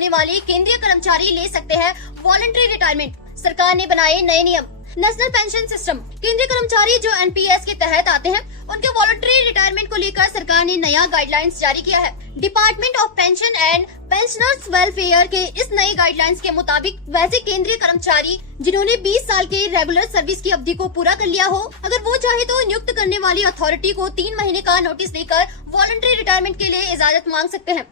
होने वाले केंद्रीय कर्मचारी ले सकते हैं वॉलंटरी रिटायरमेंट। सरकार ने बनाए नए नियम। National pension system. केंद्रीय कर्मचारी जो एनपीएस के तहत आते हैं, उनके वॉलंटरी रिटायरमेंट को लेकर सरकार ने नया गाइडलाइंस जारी किया है। Department of pension and pensioners welfare के इस नए गाइडलाइंस के मुताबिक वैसे केंद्रीय कर्मचारी जिन्होंने 20 साल के रेगुलर सर्विस की अवधि को पूरा कर लिया हो, अगर वो चाहे तो नियुक्त करने वाली अथॉरिटी को 3 महीने का नोटिस देकर वॉलंटरी रिटायरमेंट के लिए इजाजत मांग सकते हैं।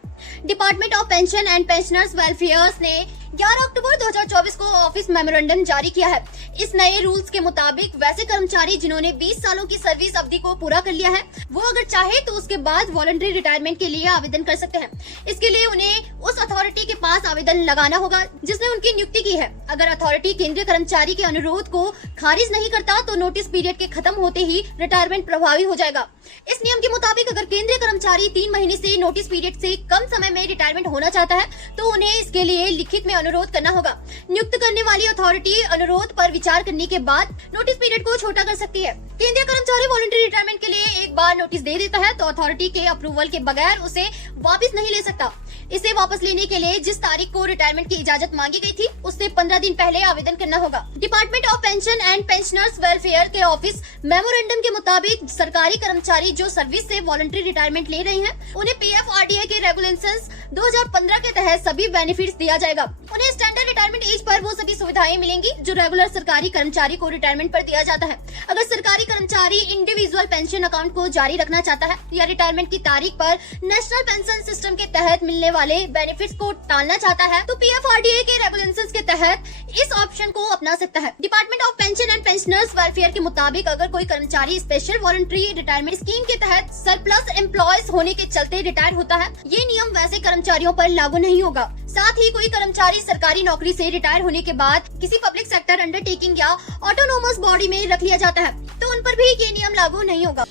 Department of pension and pensioners welfare ने 11 अक्टूबर 2024 को ऑफिस मेमोरेंडम जारी किया है। इस नए रूल्स के मुताबिक वैसे कर्मचारी जिन्होंने 20 सालों की सर्विस अवधि को पूरा कर लिया है, वो अगर चाहे तो उसके बाद वॉलंटरी रिटायरमेंट के लिए आवेदन कर सकते हैं। इसके लिए उन्हें उस अथॉरिटी के पास आवेदन लगाना होगा जिसने उनकी नियुक्ति की है। अगर अथॉरिटी केंद्रीय कर्मचारी के अनुरोध को खारिज नहीं करता तो नोटिस पीरियड के खत्म होते ही रिटायरमेंट प्रभावी हो जाएगा। इस नियम के मुताबिक अगर केंद्रीय कर्मचारी 3 महीने से नोटिस पीरियड से कम समय में रिटायरमेंट होना चाहता है तो उन्हें इसके लिए लिखित में अनुरोध करना होगा। नियुक्त करने वाली अथॉरिटी अनुरोध पर विचार करने के बाद नोटिस पीरियड को छोटा कर सकती है। केंद्रीय कर्मचारी वॉलंटरी रिटायरमेंट के लिए एक बार नोटिस दे देता है तो अथॉरिटी के अप्रूवल के बगैर उसे वापस नहीं ले सकता। इसे वापस लेने के लिए जिस तारीख को रिटायरमेंट की इजाजत मांगी गई थी उससे 15 दिन पहले आवेदन करना होगा। Department of pension and pensioners welfare के ऑफिस मेमोरेंडम के मुताबिक सरकारी कर्मचारी जो सर्विस से वॉलंटरी रिटायरमेंट ले रहे हैं उन्हें पीएफआरडीए के रेगुलेशंस 2015 के तहत सभी बेनिफिट्स दिया जाएगा। उन्हें स्टैंडर्ड रिटायरमेंट एज पर वो सभी सुविधाएं मिलेंगी जो रेगुलर सरकारी कर्मचारी को रिटायरमेंट पर दिया जाता है। अगर सरकारी कर्मचारी इंडिविजुअल पेंशन अकाउंट को जारी रखना चाहता है या रिटायरमेंट की तारीख पर नेशनल पेंशन सिस्टम के तहत मिलने वाले बेनिफिट्स को टालना चाहता है तो पीएफआरडीए के रेगुलेशंस के तहत इस ऑप्शन को अपना सकता है। Department of pension and pensioners welfare के मुताबिक अगर कोई कर्मचारी स्पेशल वॉलंटरी रिटायरमेंट स्कीम के तहत सरप्लस एम्प्लॉयज होने के चलते रिटायर होता है, ये नियम वैसे कर्मचारियों पर लागू नहीं होगा। साथ ही कोई कर्मचारी सरकारी नौकरी से रिटायर होने के बाद किसी पब्लिक सेक्टर अंडरटेकिंग या ऑटोनोमस बॉडी में रख लिया जाता है तो उन पर भी ये नियम लागू नहीं होगा।